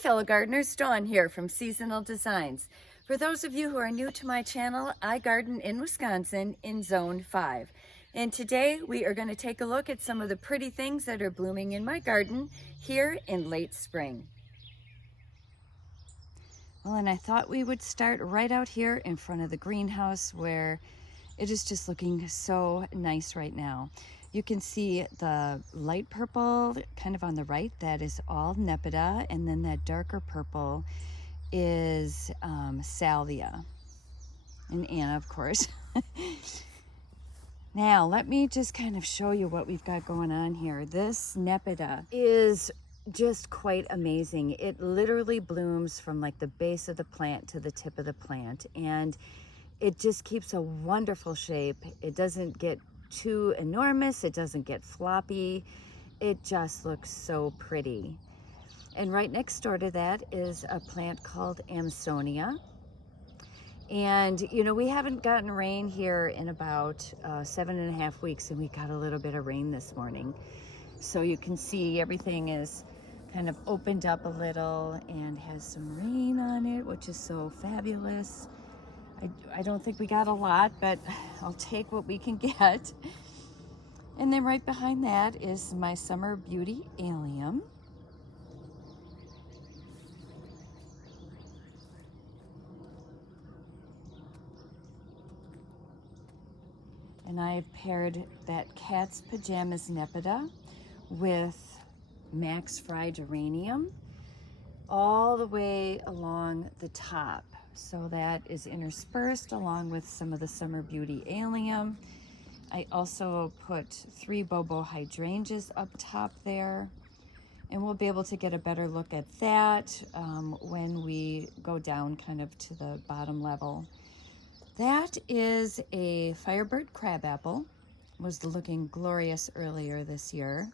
fellow gardeners, Dawn here from Seasonal Designs. For those of you who are new to my channel, I garden in Wisconsin in Zone 5. And today we are going to take a look at some of the pretty things that are blooming in my garden here in late spring. Well, and I thought we would start right out here in front of the greenhouse where it is just looking so nice right now. You can see the light purple kind of on the right, that is all Nepeta, and then that darker purple is salvia, and Anna, of course. Now, let me just kind of show you what we've got going on here. This Nepeta is just quite amazing. It literally blooms from like the base of the plant to the tip of the plant, and it just keeps a wonderful shape. It doesn't get too enormous, it doesn't get floppy. It just looks so pretty. And right next door to that is a plant called Amsonia. And you know, we haven't gotten rain here in about 7.5 weeks, and we got a little bit of rain this morning. So you can see everything is kind of opened up a little and has some rain on it, which is so fabulous. I don't think we got a lot, but I'll take what we can get. And then right behind that is my Summer Beauty Allium. And I've paired that Cat's Pajamas Nepeta with Max Fry Geranium all the way along the top. So that is interspersed along with some of the Summer Beauty Allium. I also put 3 Bobo hydrangeas up top there, and we'll be able to get a better look at that when we go down kind of to the bottom level. That is a Firebird crabapple. Was looking glorious earlier this year.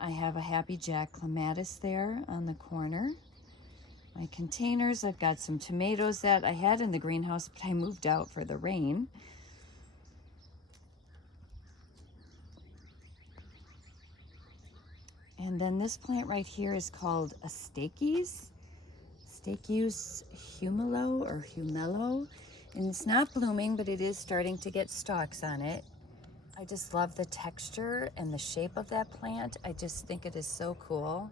I have a Happy Jack clematis there on the corner. My containers, I've got some tomatoes that I had in the greenhouse, but I moved out for the rain. And then this plant right here is called a Stachys humelo or humelo. And it's not blooming, but it is starting to get stalks on it. I just love the texture and the shape of that plant. I just think it is so cool.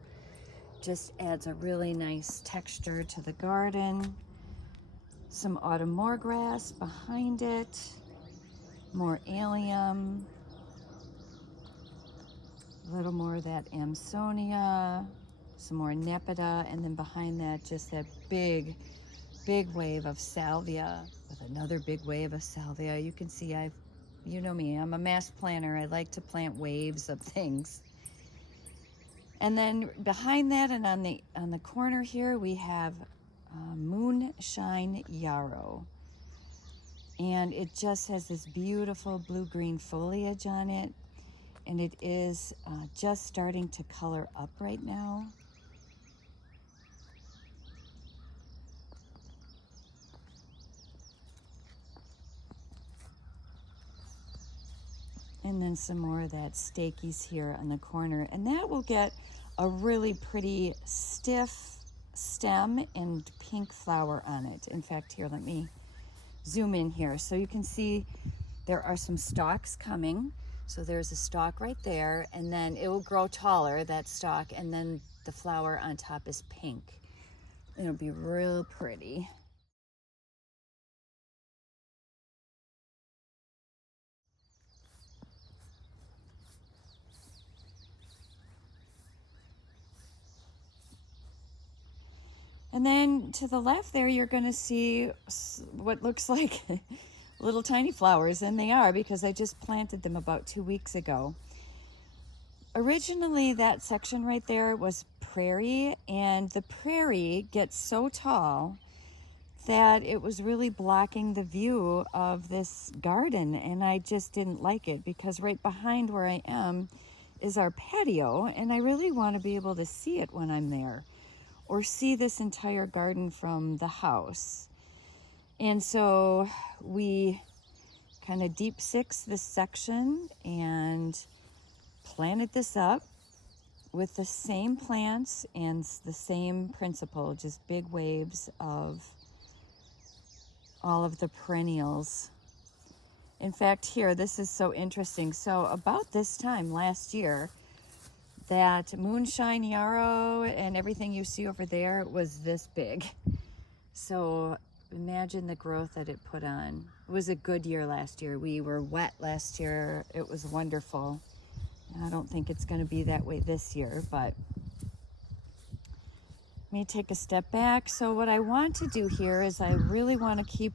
Just adds a really nice texture to the garden. Some autumn grass behind it. More allium. A little more of that Amsonia. Some more Nepeta. And then behind that, just that big wave of salvia with another big wave of salvia. You can see you know me, I'm a mass planter. I like to plant waves of things. And then behind that and on the corner here, we have Moonshine Yarrow. And it just has this beautiful blue-green foliage on it. And it is just starting to color up right now. And then some more of that Stachys here on the corner. And that will get a really pretty stiff stem and pink flower on it. In fact, here, let me zoom in here. So you can see there are some stalks coming. So there's a stalk right there, and then it will grow taller, that stalk, and then the flower on top is pink. It'll be real pretty. And then to the left there, you're going to see what looks like little tiny flowers, and they are because I just planted them about 2 weeks ago. Originally, that section right there was Prairie, and the Prairie gets so tall that it was really blocking the view of this garden, and I just didn't like it because right behind where I am is our patio, and I really want to be able to see it when I'm there, or see this entire garden from the house. And so we kind of deep six this section and planted this up with the same plants and the same principle, just big waves of all of the perennials. In fact, here, this is so interesting. So about this time last year, that moonshine yarrow and everything you see over there was this big. So imagine the growth that it put on. It was a good year last year. We were wet last year. It was wonderful. I don't think it's going to be that way this year, but let me take a step back. So what I want to do here is I really want to keep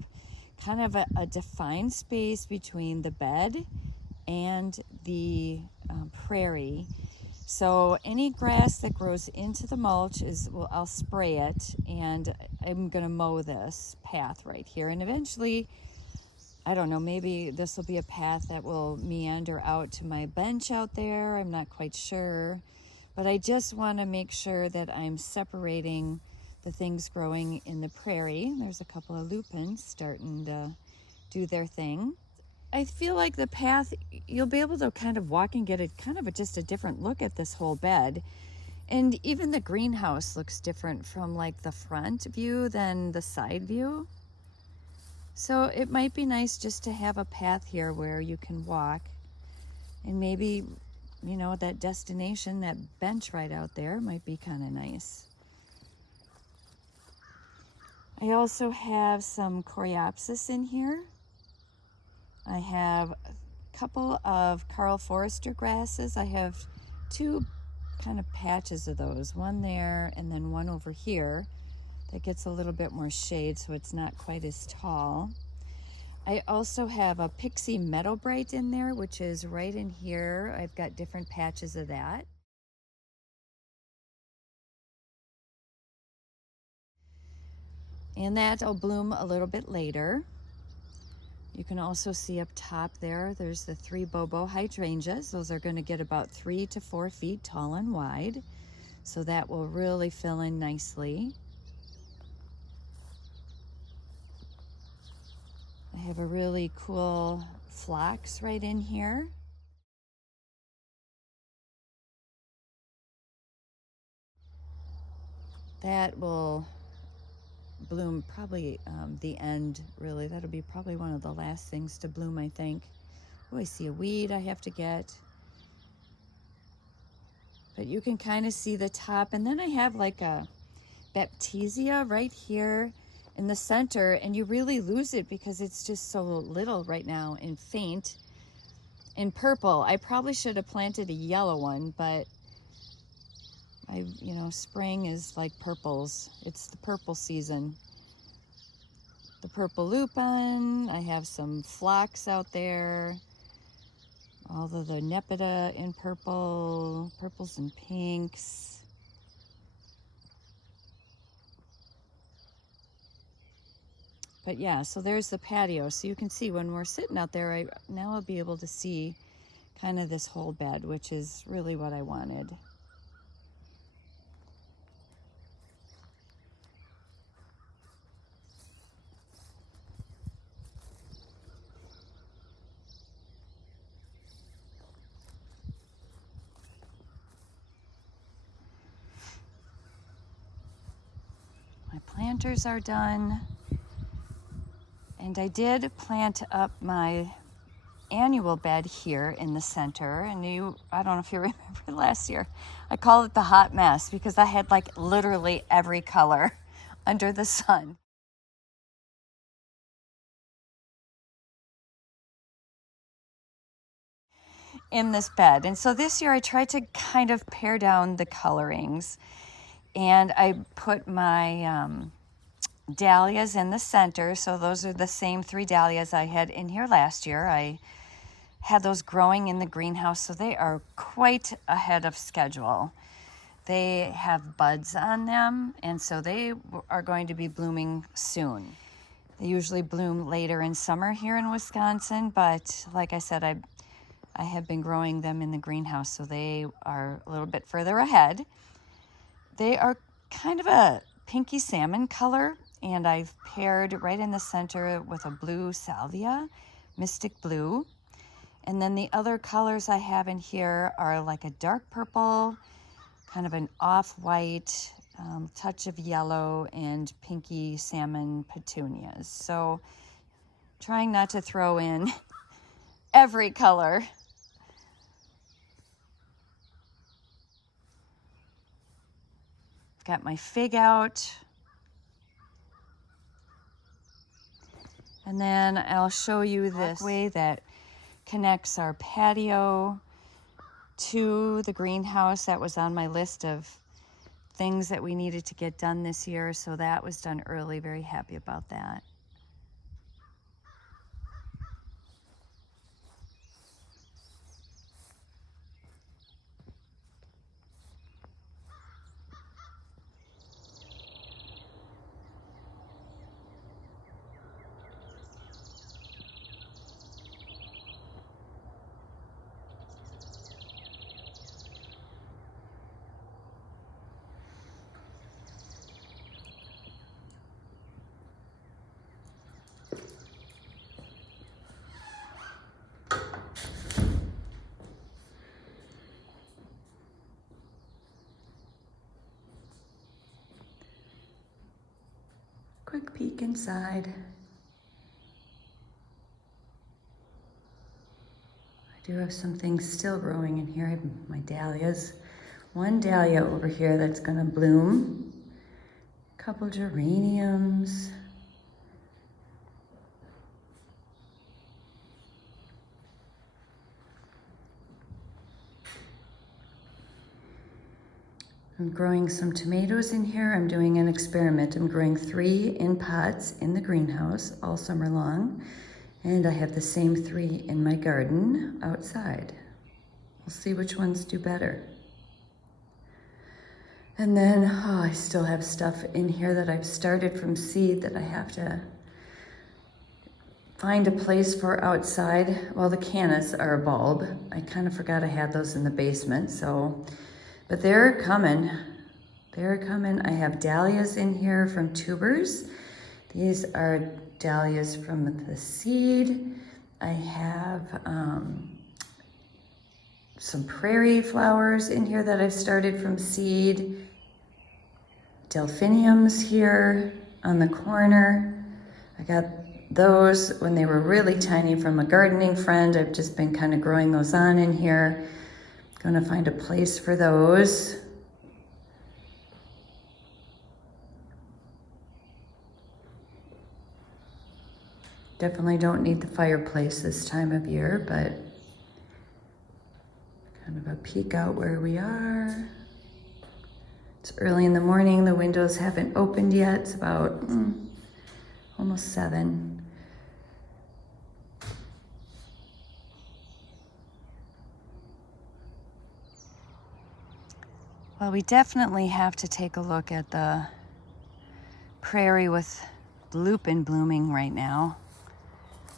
kind of a defined space between the bed and the prairie. So any grass that grows into the mulch I'll spray it, and I'm going to mow this path right here. And eventually, I don't know, maybe this will be a path that will meander out to my bench out there. I'm not quite sure. But I just want to make sure that I'm separating the things growing in the prairie. There's a couple of lupins starting to do their thing. I feel like the path, you'll be able to kind of walk and get just a different look at this whole bed. And even the greenhouse looks different from like the front view than the side view. So it might be nice just to have a path here where you can walk, and maybe, you know, that destination, that bench right out there might be kind of nice. I also have some coreopsis in here. I have a couple of Karl Forester grasses. I have two kind of patches of those, one there and then one over here that gets a little bit more shade, so it's not quite as tall. I also have a pixie meadow bright in there, which is right in here. I've got different patches of that. And that'll bloom a little bit later. You can also see up top there's the 3 Bobo hydrangeas. Those are going to get about 3 to 4 feet tall and wide. So that will really fill in nicely. I have a really cool phlox right in here. That will bloom probably the end, really. That'll be probably one of the last things to bloom, I think. Oh, I see a weed I have to get. But you can kind of see the top. And then I have like a baptisia right here in the center, and you really lose it because it's just so little right now and faint and purple. I probably should have planted a yellow one, but spring is like purples. It's the purple season. The purple lupin, I have some phlox out there. All of the nepeta in purple, purples and pinks. But yeah, so there's the patio. So you can see when we're sitting out there, now I'll be able to see kind of this whole bed, which is really what I wanted. My planters are done. And I did plant up my annual bed here in the center. And I don't know if you remember last year, I call it the hot mess because I had like literally every color under the sun. In this bed. And so this year I tried to kind of pare down the colorings, and I put my dahlias in the center. So those are the same 3 dahlias I had in here last year. I had those growing in the greenhouse, so they are quite ahead of schedule. They have buds on them, and so they are going to be blooming soon. They usually bloom later in summer here in Wisconsin, but like I said, I have been growing them in the greenhouse, so they are a little bit further ahead. They are kind of a pinky salmon color, and I've paired right in the center with a blue salvia, mystic blue. And then the other colors I have in here are like a dark purple, kind of an off-white, touch of yellow, and pinky salmon petunias. So trying not to throw in every color. Got my fig out. And then I'll show you this way that connects our patio to the greenhouse. That was on my list of things that we needed to get done this year. So that was done early. Very happy about that. Quick peek inside. I do have some things still growing in here. I have my dahlias. One dahlia over here that's gonna bloom. A couple geraniums. I'm growing some tomatoes in here. I'm doing an experiment. I'm growing 3 in pots in the greenhouse all summer long. And I have the same 3 in my garden outside. We'll see which ones do better. And then, I still have stuff in here that I've started from seed that I have to find a place for outside. Well, the cannas are a bulb. I kind of forgot I had those in the basement, so. But they're coming. They're coming. I have dahlias in here from tubers. These are dahlias from the seed. I have some prairie flowers in here that I've started from seed. Delphiniums here on the corner. I got those when they were really tiny from a gardening friend. I've just been kind of growing those on in here. Gonna find a place for those. Definitely don't need the fireplace this time of year, but kind of a peek out where we are. It's early in the morning. The windows haven't opened yet. It's about almost 7. Well, we definitely have to take a look at the prairie with lupin blooming right now.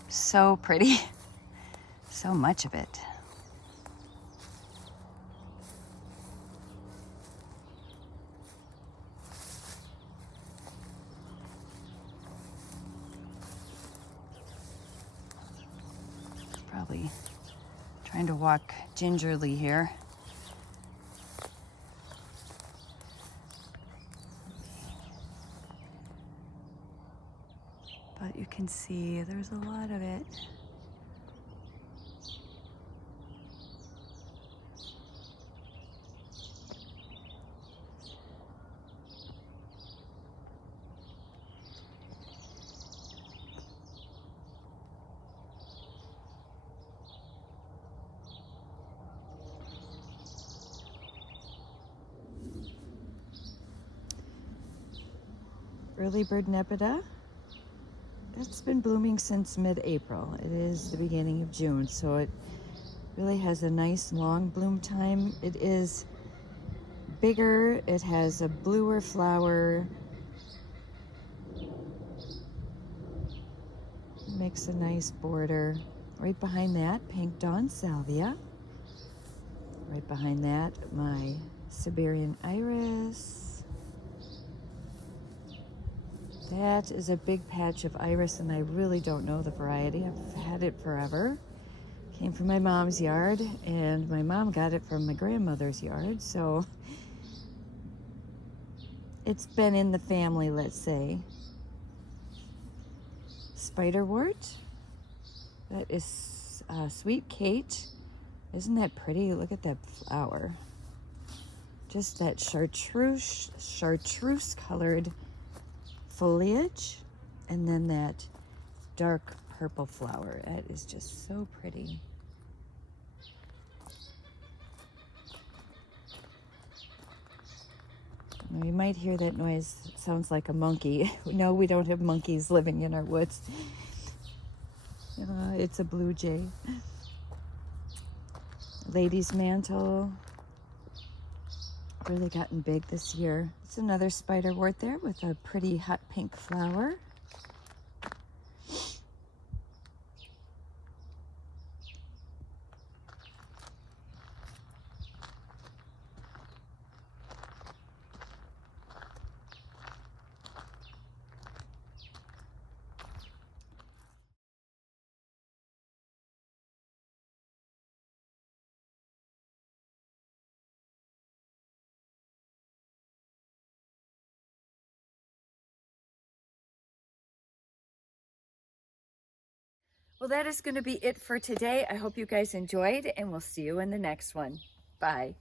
So pretty. So much of it. Probably trying to walk gingerly here. But you can see there's a lot of it. Early bird nepeta. It's been blooming since mid-April. It is the beginning of June, so it really has a nice long bloom time. It is bigger. It has a bluer flower. Makes a nice border. Right behind that, pink dawn salvia. Right behind that, my Siberian iris. That is a big patch of iris, and I really don't know the variety. I've had it forever. Came from my mom's yard, and my mom got it from my grandmother's yard, so it's been in the family, let's say. Spiderwort. That is Sweet Kate. Isn't that pretty? Look at that flower. Just that chartreuse colored foliage, and then that dark purple flower. That is just so pretty. Now, you might hear that noise. It sounds like a monkey. No, we don't have monkeys living in our woods. It's a blue jay. Lady's mantle. Really gotten big this year. It's another spiderwort there with a pretty hot pink flower. Well, that is going to be it for today. I hope you guys enjoyed, and we'll see you in the next one. Bye.